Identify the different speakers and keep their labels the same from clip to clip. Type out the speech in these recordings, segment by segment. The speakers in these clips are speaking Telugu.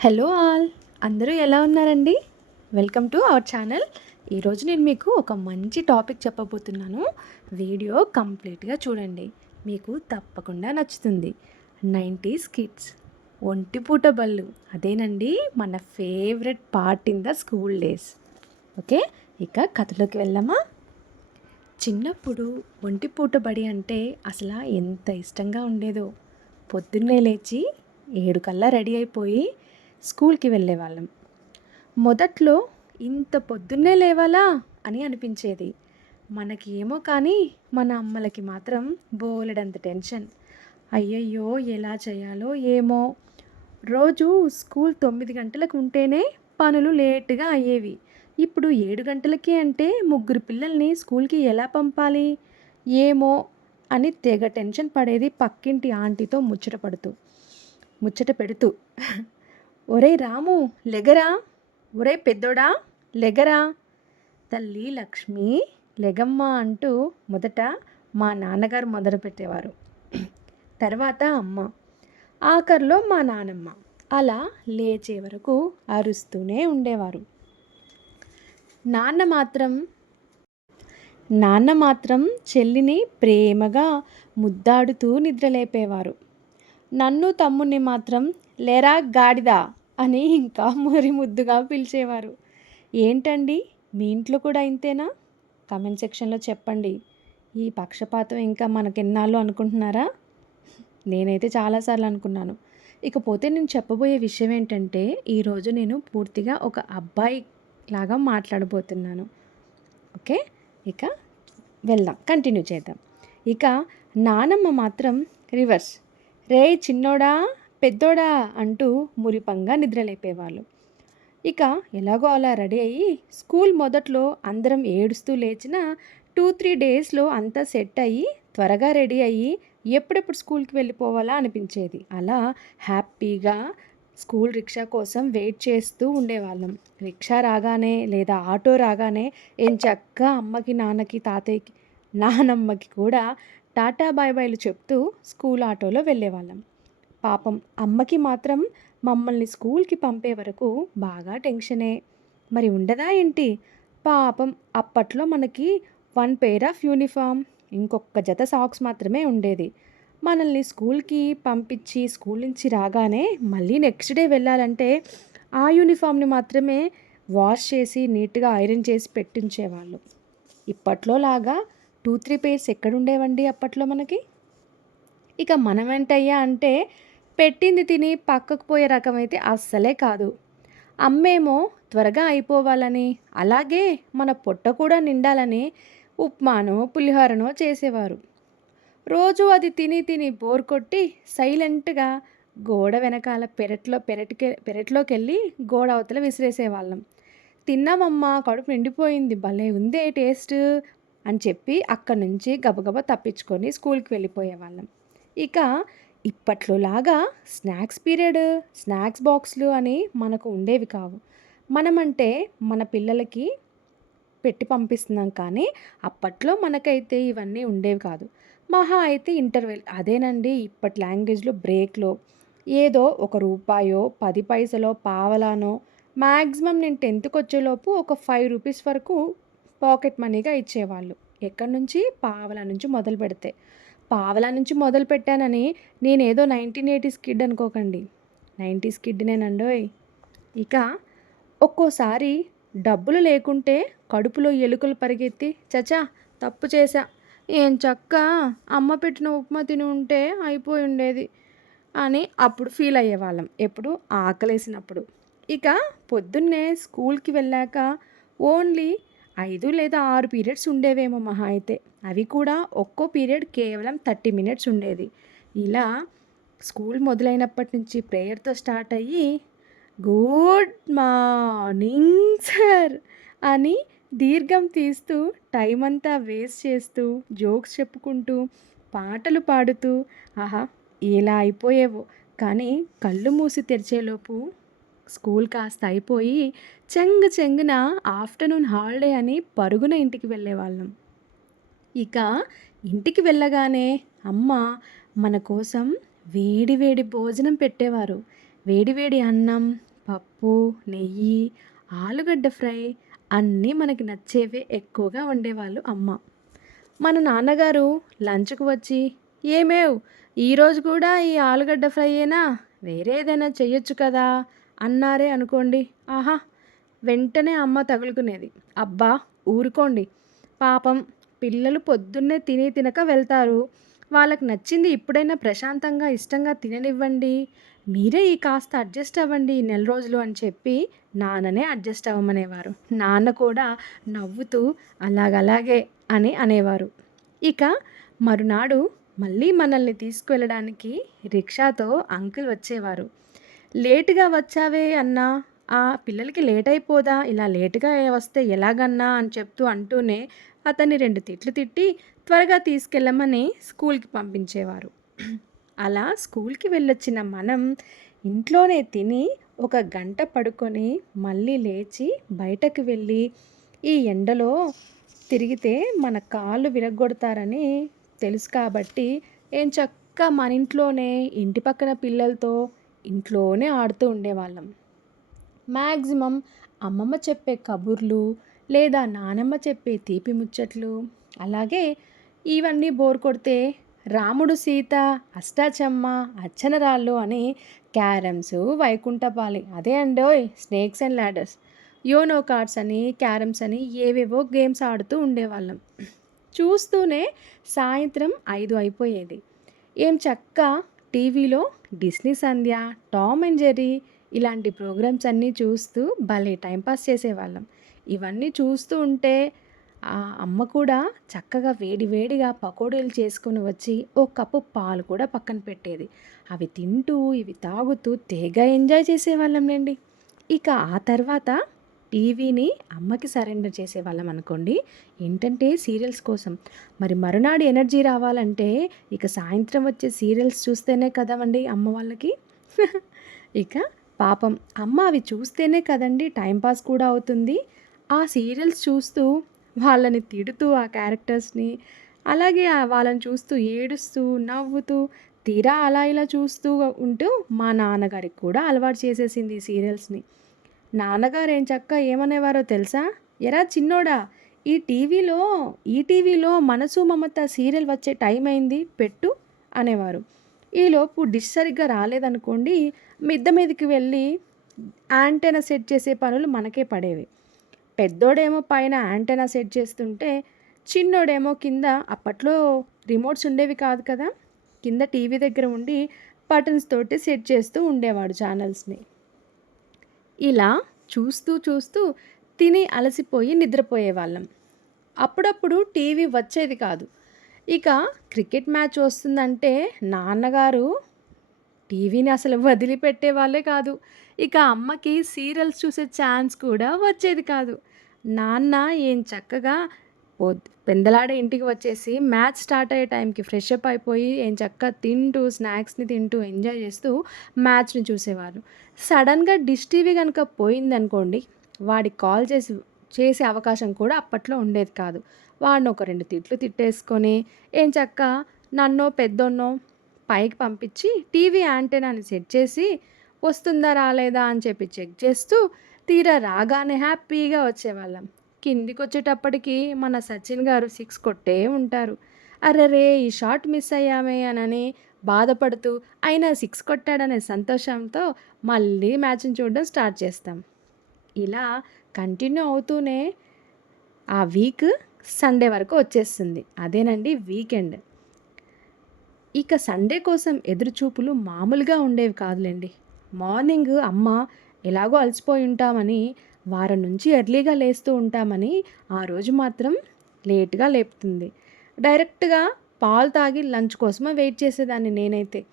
Speaker 1: Hello all. అందరూ ఎలా ఉన్నారండి? Welcome to our channel. ఈరోజు నేను మీకు ఒక మంచి టాపిక్ చెప్పబోతున్నాను. వీడియో కంప్లీట్గా చూడండి. మీకు తప్పకుండా నచ్చుతుంది. Nineties kids. ఒంటిపూట బళ్ళు. అదేనండి మన favourite part in the school days. Okay ఇక కథలోకి వెళ్దామా? చిన్నప్పుడు ఒంటిపూట బడి అంటే అసలు ఎంత ఇష్టంగా ఉండేదో. పొద్దున్నే లేచి ఏడు కల్లా రెడీ అయిపోయి స్కూల్కి వెళ్ళేవాళ్ళం. మొదట్లో ఇంత పొద్దున్నే లేవాలా? అని అనిపించేది. మనకి ఏమో కానీ మన అమ్మలకి మాత్రం బోలెడంత టెన్షన్. అయ్యయ్యో ఎలా చేయాలో ఏమో. రోజు స్కూల్ తొమ్మిది గంటలకు ఉంటేనే పనులు లేటుగా అయ్యేవి. ఇప్పుడు ఏడు గంటలకి అంటే ముగ్గురు పిల్లల్ని స్కూల్కి ఎలా పంపాలి? ఏమో అని తెగ టెన్షన్ పడేది పక్కింటి ఆంటీతో ముచ్చట పడుతూ ముచ్చట పెడుతూ. ఒరే రాము లెగరా? ఒరే పెద్దోడా లెగరా? తల్లి లక్ష్మి లెగమ్మ అంటూ మొదట మా నాన్నగారు మొదలుపెట్టేవారు తర్వాత అమ్మ. ఆఖరిలో మా నానమ్మ. అలా లేచే వరకు అరుస్తూనే ఉండేవారు. నాన్న మాత్రం నాన్న మాత్రం చెల్లిని ప్రేమగా ముద్దాడుతూ నిద్రలేపేవారు. నన్ను తమ్ముణ్ణి మాత్రం లేరా గాడిదా అని ఇంకా మరి ముద్దుగా పిలిచేవారు. ఏంటండి? మీ ఇంట్లో కూడా ఇంతేనా? కమెంట్ సెక్షన్లో చెప్పండి. ఈ పక్షపాతం ఇంకా మనకెన్నాళ్ళు అనుకుంటున్నారా? నేనైతే చాలాసార్లు అనుకున్నాను. ఇకపోతే నేను చెప్పబోయే విషయం ఏంటంటే ఈరోజు నేను పూర్తిగా ఒక అబ్బాయి లాగా మాట్లాడబోతున్నాను. ఓకే? ఇక వెళ్దాం. కంటిన్యూ చేద్దాం. ఇక నానమ్మ మాత్రం రివర్స్. రే చిన్నోడా! పెద్దోడా అంటూ మురిపంగా నిద్రలేపేవాళ్ళు. ఇక ఎలాగో అలా రెడీ అయ్యి స్కూల్ మొదట్లో అందరం ఏడుస్తూ లేచిన టూ త్రీ డేస్లో అంతా సెట్ అయ్యి త్వరగా రెడీ అయ్యి ఎప్పుడెప్పుడు స్కూల్కి వెళ్ళిపోవాలా అనిపించేది. అలా హ్యాపీగా స్కూల్ రిక్షా కోసం వెయిట్ చేస్తూ ఉండేవాళ్ళం. రిక్షా రాగానే లేదా ఆటో రాగానే ఏం చక్క అమ్మకి నాన్నకి తాతయ్యకి నానమ్మకి కూడా టాటా బాయ్ బాయ్లు చెప్తూ స్కూల్ ఆటోలో వెళ్ళేవాళ్ళం. పాపం అమ్మకి మాత్రం మమ్మల్ని స్కూల్కి పంపే వరకు బాగా టెన్షనే. మరి ఉండదా ఏంటి? పాపం అప్పట్లో మనకి వన్ పేర్ ఆఫ్ యూనిఫామ్ ఇంకొక జత సాక్స్ మాత్రమే ఉండేది. మనల్ని స్కూల్కి పంపించి స్కూల్ నుంచి రాగానే మళ్ళీ నెక్స్ట్ డే వెళ్ళాలంటే ఆ యూనిఫామ్ని మాత్రమే వాష్ చేసి నీట్గా ఐరన్ చేసి పెట్టించేవాళ్ళు. ఇప్పట్లో లాగా టూ త్రీ పేర్స్ ఎక్కడుండేవండి అప్పట్లో మనకి? ఇక మనం ఏంటయ్యా అంటే పెట్టింది తిని పక్కకు పోయే రకం అయితే అస్సలే కాదు. అమ్మేమో త్వరగా అయిపోవాలని అలాగే మన పొట్ట కూడా నిండాలని ఉప్మానో పులిహోరనో చేసేవారు. రోజు అది తిని తిని బోర్ కొట్టి సైలెంట్గా గోడ వెనకాల పెరట్లో పెరటికి పెరట్లోకి వెళ్ళి గోడ అవతల విసిరేసేవాళ్ళం. తిన్నామమ్మా కడుపు నిండిపోయింది భలే ఉందే టేస్ట్ అని చెప్పి అక్కడి నుంచి గబగబా తప్పించుకొని స్కూల్కి వెళ్ళిపోయేవాళ్ళం. ఇక ఇప్పట్లో లాగా స్నాక్స్ పీరియడ్ స్నాక్స్ బాక్స్లు అని మనకు ఉండేవి కావు. మనమంటే మన పిల్లలకి పెట్టి పంపిస్తున్నాం కానీ అప్పట్లో మనకైతే ఇవన్నీ ఉండేవి కాదు. మహా అయితే ఇంటర్వెల్ అదేనండి ఇప్పటి లాంగ్వేజ్లో బ్రేక్లో. ఏదో ఒక రూపాయో పది పైసలో పావలానో మ్యాక్సిమం నేను టెన్త్కి వచ్చేలోపు ఒక ఫైవ్ రూపీస్ వరకు పాకెట్ మనీగా ఇచ్చేవాళ్ళు. ఎక్కడి నుంచి? పావలా నుంచి మొదలు పెడితే. పావలా నుంచి మొదలు పెట్టానని నేనేదో నైన్టీన్ ఎయిటీస్ కిడ్ అనుకోకండి. నైంటీస్ కిడ్నేనండోయ్ ఇక ఒక్కోసారి డబ్బులు లేకుంటే కడుపులో ఎలుకలు పరిగెత్తి చచా తప్పు చేశా. ఏం చక్క? అమ్మ పెట్టిన ఉప్మా తిని ఉంటే అయిపోయి ఉండేది అని అప్పుడు ఫీల్ అయ్యేవాళ్ళం. ఎప్పుడు? ఆకలేసినప్పుడు. ఇక పొద్దున్నే స్కూల్కి వెళ్ళాక ఓన్లీ ఐదు లేదా ఆరు పీరియడ్స్ ఉండేవేమో మహా అయితే. అవి కూడా ఒక్కో పీరియడ్ కేవలం థర్టీ మినిట్స్ ఉండేది. ఇలా స్కూల్ మొదలైనప్పటి నుంచి ప్రేయర్తో స్టార్ట్ అయ్యి గుడ్ మార్నింగ్ సార్ అని దీర్ఘం తీస్తూ టైం అంతా వేస్ట్ చేస్తూ జోక్స్ చెప్పుకుంటూ పాటలు పాడుతూ ఆహా ఇలా అయిపోయేవో. కానీ కళ్ళు మూసి తెరిచేలోపు స్కూల్ కాస్త అయిపోయి చెంగు చెంగున ఆఫ్టర్నూన్ హాలిడే అని పరుగున ఇంటికి వెళ్ళేవాళ్ళం. ఇక ఇంటికి వెళ్ళగానే అమ్మ మన కోసం వేడి వేడి భోజనం పెట్టేవారు. వేడివేడి అన్నం పప్పు నెయ్యి ఆలుగడ్డ ఫ్రై అన్నీ మనకి నచ్చేవే ఎక్కువగా వండేవాళ్ళు అమ్మ. మన నాన్నగారు లంచ్కు వచ్చి ఏమేవ్? ఈరోజు కూడా ఈ ఆలుగడ్డ ఫ్రైయేనా వేరే ఏదైనా చెయ్యొచ్చు కదా? అన్నారే అనుకోండి. ఆహా వెంటనే అమ్మ తగులుకునేది. అబ్బా ఊరుకోండి. పాపం పిల్లలు పొద్దున్నే తిని తినక వెళ్తారు. వాళ్ళకి నచ్చింది ఇప్పుడైనా ప్రశాంతంగా ఇష్టంగా తిననివ్వండి. మీరే ఈ కాస్త అడ్జస్ట్ అవ్వండి ఈ నెల రోజులు అని చెప్పి నాన్ననే అడ్జస్ట్ అవ్వమనేవారు. నాన్న కూడా నవ్వుతూ అలాగలాగే అని అనేవారు. ఇక మరునాడు మళ్ళీ మనల్ని తీసుకువెళ్ళడానికి రిక్షాతో అంకుల్ వచ్చేవారు. లేటుగా వచ్చావే అన్నా? ఆ పిల్లలకి లేట్ అయిపోదా ఇలా లేటుగా వస్తే ఎలాగన్నా అని చెప్తూ అంటూనే అతన్ని రెండు తిట్లు తిట్టి త్వరగా తీసుకెళ్ళమని స్కూల్కి పంపించేవారు. అలా స్కూల్కి వెళ్ళొచ్చిన మనం ఇంట్లోనే తిని ఒక గంట పడుకొని మళ్ళీ లేచి బయటకు వెళ్ళి ఈ ఎండలో తిరిగితే మన కాళ్ళు విరగొడతారని తెలుసు కాబట్టి ఏం చక్క మన ఇంట్లోనే ఇంటి పక్కన పిల్లలతో ఇంట్లోనే ఆడుతూ ఉండేవాళ్ళం. మ్యాక్సిమం అమ్మమ్మ చెప్పే కబుర్లు లేదా నానమ్మ చెప్పే తీపి ముచ్చట్లు అలాగే ఇవన్నీ బోర్ కొడితే రాముడు సీత అష్టాచమ్మ అచ్చనరాళ్ళు అని క్యారమ్స్ వైకుంఠపాలి అదే అండోయ్ snakes and ladders UNO cards అని క్యారమ్స్ అని ఏవేవో గేమ్స్ ఆడుతూ ఉండేవాళ్ళం. చూస్తూనే సాయంత్రం ఐదు అయిపోయేది. ఏం చక్క టీవీలో డిస్నీ సంధ్య టామ్ అండ్ జెర్రీ ఇలాంటి ప్రోగ్రామ్స్ అన్నీ చూస్తూ భలే టైంపాస్ చేసేవాళ్ళం. ఇవన్నీ చూస్తూ ఉంటే ఆ అమ్మ కూడా చక్కగా వేడివేడిగా పకోడీలు చేసుకొని వచ్చి ఓ కప్పు పాలు కూడా పక్కన పెట్టేది. అవి తింటూ ఇవి తాగుతూ తెగ ఎంజాయ్ చేసేవాళ్ళంలేండి. ఇక ఆ తర్వాత టీవీని అమ్మకి సరెండర్ చేసేవాళ్ళం అనుకోండి. ఏంటంటే సీరియల్స్ కోసం. మరి మరునాడు ఎనర్జీ రావాలంటే ఇక సాయంత్రం వచ్చే సీరియల్స్ చూస్తేనే కదవండి అమ్మ వాళ్ళకి? ఇక పాపం అమ్మ అవి చూస్తేనే కదండి టైంపాస్ కూడా అవుతుంది. ఆ సీరియల్స్ చూస్తూ వాళ్ళని తిడుతూ ఆ క్యారెక్టర్స్ని అలాగే వాళ్ళని చూస్తూ ఏడుస్తూ నవ్వుతూ తీరా అలా ఇలా చూస్తూ ఉంటూ మా నాన్నగారికి కూడా అలవాటు చేసేసింది ఈ సీరియల్స్ని. నాన్నగారు ఏం చక్క ఏమనేవారో తెలుసా? ఎరా చిన్నోడా ఈ టీవీలో ఈ టీవీలో మనసు మమత సీరియల్ వచ్చే టైం అయింది పెట్టు అనేవారు. ఈలోపు డిష్ సరిగ్గా రాలేదనుకోండి మిద్ద మీదకి వెళ్ళి యాంటెనా సెట్ చేసే పనులు మనకే పడేవి. పెద్దోడేమో పైన యాంటెనా సెట్ చేస్తుంటే చిన్నోడేమో కింద అప్పట్లో రిమోట్స్ ఉండేవి కాదు కదా? కింద టీవీ దగ్గర ఉండి బటన్స్ తోటి సెట్ చేస్తూ ఉండేవాడు ఛానల్స్ని. ఇలా చూస్తూ చూస్తూ తిని అలసిపోయి నిద్రపోయేవాళ్ళం. అప్పుడప్పుడు టీవీ వచ్చేది కాదు. ఇక క్రికెట్ మ్యాచ్ వస్తుందంటే నాన్నగారు టీవీని అసలు వదిలిపెట్టే వాళ్ళే కాదు. ఇక అమ్మకి సీరియల్స్ చూసే ఛాన్స్ కూడా వచ్చేది కాదు. నాన్న ఏం చక్కగా పెందలాడే ఇంటికి వచ్చేసి మ్యాచ్ స్టార్ట్ అయ్యే టైంకి ఫ్రెష్ అప్ అయిపోయి ఏం చక్క తింటూ స్నాక్స్ని తింటూ ఎంజాయ్ చేస్తూ మ్యాచ్ని చూసేవారు సడన్గా డిష్ టీవీ కనుక పోయిందనుకోండి వాడికి కాల్ చేసి చేసే అవకాశం కూడా అప్పట్లో ఉండేది కాదు. వాడిని ఒక రెండు తిట్లు తిట్టేసుకొని ఏం చక్క నన్నో పెద్దోన్నో పైకి పంపించి టీవీ యాంటెనాని సెట్ చేసి వస్తుందా రాలేదా అని చెప్పి చెక్ చేస్తూ తీరా రాగానే హ్యాపీగా వచ్చేవాళ్ళం. కిందికి వచ్చేటప్పటికి మన సచిన్ గారు సిక్స్ కొట్టే ఉంటారు. అరెరే ఈ షాట్ మిస్ అయ్యామే అనని బాధపడుతూ అయినా సిక్స్ కొట్టాడనే సంతోషంతో మళ్ళీ మ్యాచ్ని చూడడం స్టార్ట్ చేస్తాం. ఇలా కంటిన్యూ అవుతూనే ఆ వీక్ సండే వరకు వచ్చేస్తుంది. అదేనండి వీకెండ్. ఇక సండే కోసం ఎదురుచూపులు మామూలుగా ఉండేవి కాదులేండి. మార్నింగ్ అమ్మ ఎలాగో అలసిపోయి ఉంటామని వారం నుంచి ఎర్లీగా లేస్తూ ఉంటామని ఆ రోజు మాత్రం లేట్గా లేపుతుంది. డైరెక్ట్గా పాలు తాగి లంచ్ కోసమే వెయిట్ చేసేదాన్ని నేనైతే.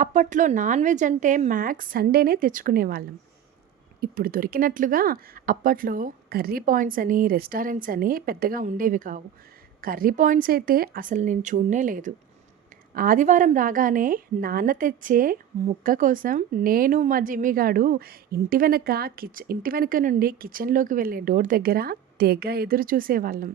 Speaker 1: అప్పట్లో నాన్ వెజ్ అంటే మ్యాక్స్ సండేనే తెచ్చుకునేవాళ్ళం. ఇప్పుడు దొరికినట్లుగా అప్పట్లో కర్రీ పాయింట్స్ అని రెస్టారెంట్స్ అని పెద్దగా ఉండేవి కావు. కర్రీ పాయింట్స్ అయితే అసలు నేను చూడనే లేదు. ఆదివారం రాగానే నాన్న తెచ్చే ముక్క కోసం నేను మా జిమ్మిగాడు ఇంటి వెనక కిచ్ ఇంటి వెనక నుండి కిచెన్లోకి వెళ్ళే డోర్ దగ్గర తెగ ఎదురు చూసేవాళ్ళం.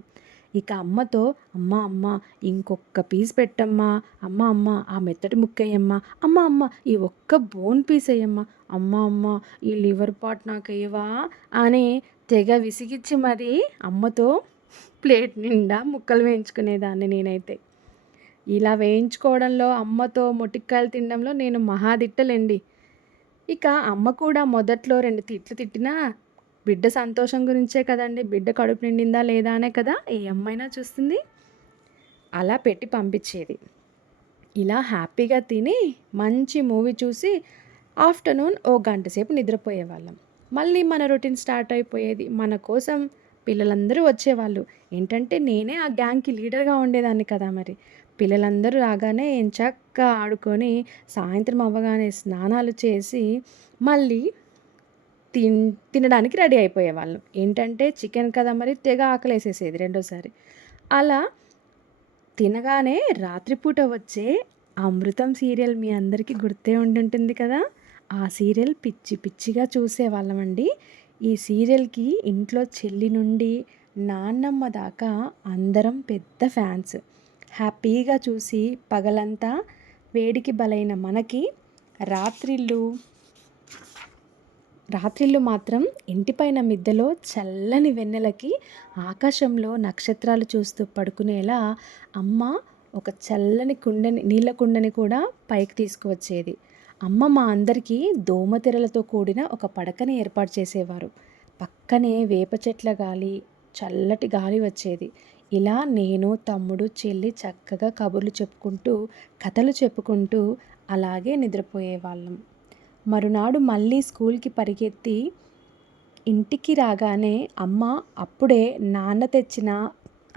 Speaker 1: ఇక అమ్మతో అమ్మ అమ్మ ఇంకొక పీస్ పెట్టమ్మా అమ్మ అమ్మ ఆ మెత్తటి ముక్కయ్యమ్మా అమ్మ అమ్మ ఈ ఒక్క బోన్ పీస్ అయ్యమ్మా అమ్మ అమ్మ ఈ లివర్ పాట్ నాకు అయ్యవా? అని తెగ విసిగిచ్చి మరి అమ్మతో ప్లేట్ నిండా ముక్కలు వేయించుకునేదాన్ని నేనైతే. ఇలా వేయించుకోవడంలో అమ్మతో మొటిక్కాయలు తినడంలో నేను మహాదిట్టలేండి. ఇక అమ్మ కూడా మొదట్లో రెండు తిట్లు తిట్టినా బిడ్డ సంతోషం గురించే కదండి బిడ్డ కడుపు నిండిందా లేదా అనే కదా ఏ అమ్మైనా చూస్తుంది. అలా పెట్టి పంపించేది. ఇలా హ్యాపీగా తిని మంచి మూవీ చూసి ఆఫ్టర్నూన్ ఓ గంట సేపు నిద్రపోయేవాళ్ళం. మళ్ళీ మన రొటీన్ స్టార్ట్ అయిపోయేది. మన కోసం పిల్లలందరూ వచ్చేవాళ్ళు. ఏంటంటే నేనే ఆ గ్యాంగ్కి లీడర్గా ఉండేదాన్ని కదా మరి. పిల్లలందరూ రాగానే చక్కగా ఆడుకొని సాయంత్రం అవ్వగానే స్నానాలు చేసి మళ్ళీ తిన్ తినడానికి రెడీ అయిపోయేవాళ్ళం. ఏంటంటే చికెన్ కదా మరి తెగ ఆకలేసేసేది రెండోసారి. అలా తినగానే రాత్రిపూట వచ్చే అమృతం సీరియల్ మీ అందరికీ గుర్తే ఉండుంటుంది కదా? ఆ సీరియల్ పిచ్చి పిచ్చిగా చూసేవాళ్ళమండి ఈ సీరియల్కి ఇంట్లో చెల్లి నుండి నాన్నమ్మ దాకా అందరం పెద్ద ఫ్యాన్స్. హ్యాపీగా చూసి పగలంతా వేడికి బలైన మనకి రాత్రిళ్ళు. రాత్రిళ్ళు మాత్రం ఇంటిపైన మిద్దెలో చల్లని వెన్నెలకి ఆకాశంలో నక్షత్రాలు చూస్తూ పడుకునేలా అమ్మ ఒక చల్లని కుండని నీళ్ళ కుండని కూడా పైకి తీసుకువచ్చేది. అమ్మ మా అందరికీ దోమతెరలతో కూడిన ఒక పడకని ఏర్పాటు చేసేవారు. పక్కనే వేప చెట్ల గాలి చల్లటి గాలి వచ్చేది. ఇలా నేను తమ్ముడు చెల్లి చక్కగా కబుర్లు చెప్పుకుంటూ కథలు చెప్పుకుంటూ అలాగే నిద్రపోయేవాళ్ళం. మరునాడు మళ్ళీ స్కూల్కి పరిగెత్తి ఇంటికి రాగానే అమ్మ అప్పుడే నాన్న తెచ్చిన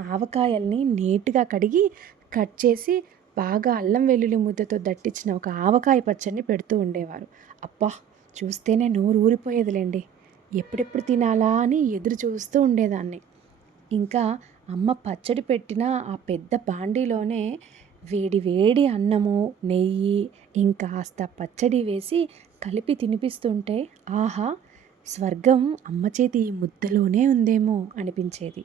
Speaker 1: ఆవకాయల్ని నీట్గా కడిగి కట్ చేసి బాగా అల్లం వెల్లుల్లి ముద్దతో దట్టించిన ఒక ఆవకాయ పచ్చడిని పెడుతూ ఉండేవారు. అబ్బా! చూస్తేనే నోరు ఊరిపోయేదిలేండి. ఎప్పుడెప్పుడు తినాలా అని ఎదురు చూస్తూ ఉండేదాన్ని. ఇంకా అమ్మ పచ్చడి పెట్టిన ఆ పెద్ద బాండీలోనే వేడి వేడి అన్నము నెయ్యి ఇంకాస్త పచ్చడి వేసి కలిపి తినిపిస్తుంటే ఆహా స్వర్గం అమ్మ చేతి ముద్దలోనే ఉందేమో అనిపించేది.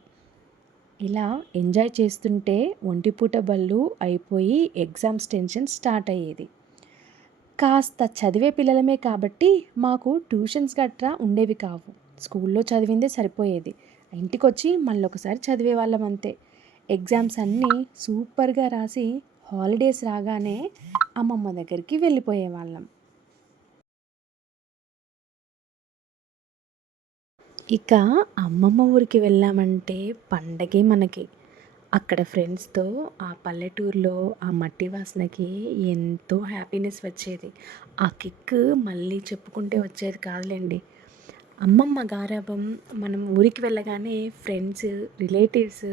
Speaker 1: ఇలా ఎంజాయ్ చేస్తుంటే ఒంటిపూట బళ్ళు అయిపోయి ఎగ్జామ్స్ టెన్షన్ స్టార్ట్ అయ్యేది. కాస్త చదివే పిల్లలమే కాబట్టి మాకు ట్యూషన్స్ గట్రా ఉండేవి కావు. స్కూల్లో చదివిందే సరిపోయేది. ఇంటికి వచ్చి మళ్ళీ ఒకసారి చదివే వాళ్ళం అంతే ఎగ్జామ్స్ అన్నీ సూపర్గా రాసి హాలిడేస్ రాగానే అమ్మమ్మ దగ్గరికి వెళ్ళిపోయే వాళ్ళం ఇక అమ్మమ్మ ఊరికి వెళ్ళామంటే పండగే మనకి. అక్కడ ఫ్రెండ్స్తో ఆ పల్లెటూరులో ఆ మట్టి వాసనకి ఎంతో హ్యాపీనెస్ వచ్చేది. ఆ కిక్ మళ్ళీ చెప్పుకుంటే వచ్చేది కాదులేండి. అమ్మమ్మ గారాబం మనం ఊరికి వెళ్ళగానే ఫ్రెండ్స్ రిలేటివ్స్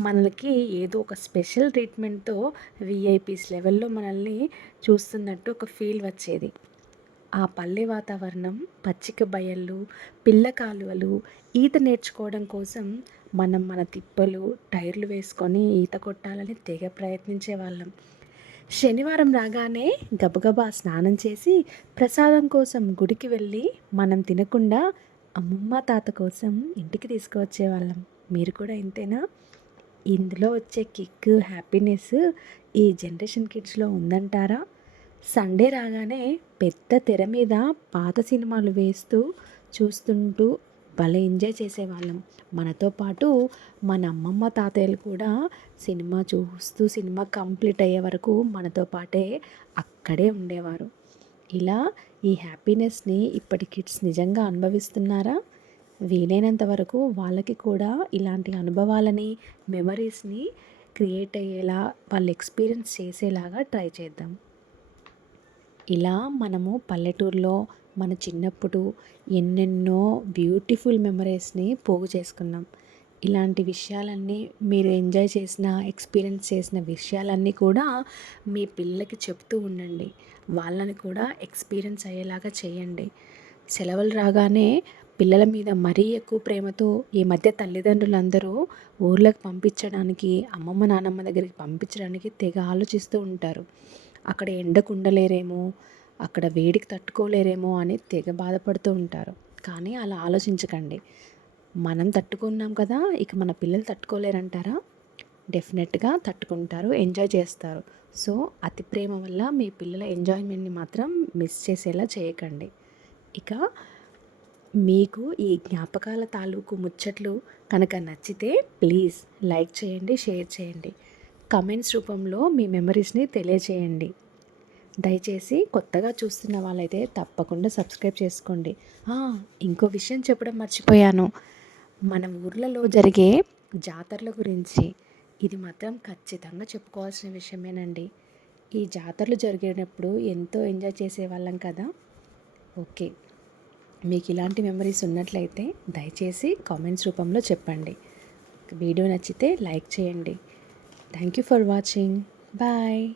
Speaker 1: మనకి ఏదో ఒక స్పెషల్ ట్రీట్మెంట్తో విఐపీస్ లెవెల్లో మనల్ని చూస్తున్నట్టు ఒక ఫీల్ వచ్చేది. ఆ పల్లె వాతావరణం పచ్చిక బయళ్ళు పిల్ల కాలువలు ఈత నేర్చుకోవడం కోసం మనం మన తిప్పలు టైర్లు వేసుకొని ఈత కొట్టాలని తెగ ప్రయత్నించే వాళ్ళం శనివారం రాగానే గబగబా స్నానం చేసి ప్రసాదం కోసం గుడికి వెళ్ళి మనం తినకుండా అమ్మమ్మ తాత కోసం ఇంటికి తీసుకువచ్చేవాళ్ళం. మీరు కూడా ఇంతేనా? ఇందులో వచ్చే కిక్ హ్యాపీనెస్ ఈ జనరేషన్ కిడ్స్లో ఉందంటారా? సండే రాగానే పెద్ద తెర మీద పాత సినిమాలు వేస్తూ చూస్తుంటూ భలే ఎంజాయ్ చేసేవాళ్ళం. మనతో పాటు మన అమ్మమ్మ తాతయ్యలు కూడా సినిమా చూస్తూ సినిమా కంప్లీట్ అయ్యే వరకు మనతో పాటే అక్కడే ఉండేవారు. ఇలా ఈ హ్యాపీనెస్ని ఇప్పటి కిడ్స్ నిజంగా అనుభవిస్తున్నారా? వీలైనంత వరకు వాళ్ళకి కూడా ఇలాంటి అనుభవాలని మెమరీస్ని క్రియేట్ అయ్యేలా వాళ్ళు ఎక్స్పీరియన్స్ చేసేలాగా ట్రై చేద్దాం. ఇలా మనము పల్లెటూరులో మన చిన్నప్పుడు ఎన్నెన్నో బ్యూటిఫుల్ మెమరీస్ని పోగు చేసుకున్నాం. ఇలాంటి విషయాలన్నీ మీరు ఎంజాయ్ చేసిన ఎక్స్పీరియన్స్ చేసిన విషయాలన్నీ కూడా మీ పిల్లలకి చెప్తూ ఉండండి. వాళ్ళని కూడా ఎక్స్పీరియన్స్ అయ్యేలాగా చేయండి. సెలవులు రాగానే పిల్లల మీద మరీ ఎక్కువ ప్రేమతో ఈ మధ్య తల్లిదండ్రులందరూ ఊర్లకు పంపించడానికి అమ్మమ్మ నాన్నమ్మ దగ్గరికి పంపించడానికి తెగ ఆలోచిస్తూ ఉంటారు. అక్కడ ఎండకు ఉండలేరేమో అక్కడ వేడికి తట్టుకోలేరేమో అని తెగ బాధపడుతూ ఉంటారు. కానీ అలా ఆలోచించకండి. మనం తట్టుకున్నాం కదా ఇక మన పిల్లలు తట్టుకోలేరంటారా? డెఫినెట్గా తట్టుకుంటారు ఎంజాయ్ చేస్తారు. సో అతి ప్రేమ వల్ల మీ పిల్లల ఎంజాయ్మెంట్ని మాత్రం మిస్ చేసేలా చేయకండి. ఇక మీకు ఈ జ్ఞాపకాల తాలూకు ముచ్చట్లు కనుక నచ్చితే ప్లీజ్ లైక్ చేయండి షేర్ చేయండి. కమెంట్స్ రూపంలో మీ మెమరీస్ని తెలియచేయండి. దయచేసి కొత్తగా చూస్తున్న వాళ్ళైతే తప్పకుండా సబ్స్క్రైబ్ చేసుకోండి. ఇంకో విషయం చెప్పడం మర్చిపోయాను. మన ఊర్లలో జరిగే జాతరల గురించి ఇది మాత్రం ఖచ్చితంగా చెప్పుకోవాల్సిన విషయమేనండి. ఈ జాతరలు జరిగేటప్పుడు ఎంతో ఎంజాయ్ చేసేవాళ్ళం కదా? ఓకే. మీకు ఇలాంటి మెమరీస్ ఉన్నట్లయితే దయచేసి కామెంట్స్ రూపంలో చెప్పండి. వీడియో నచ్చితే లైక్ చేయండి. Thank you for watching. Bye.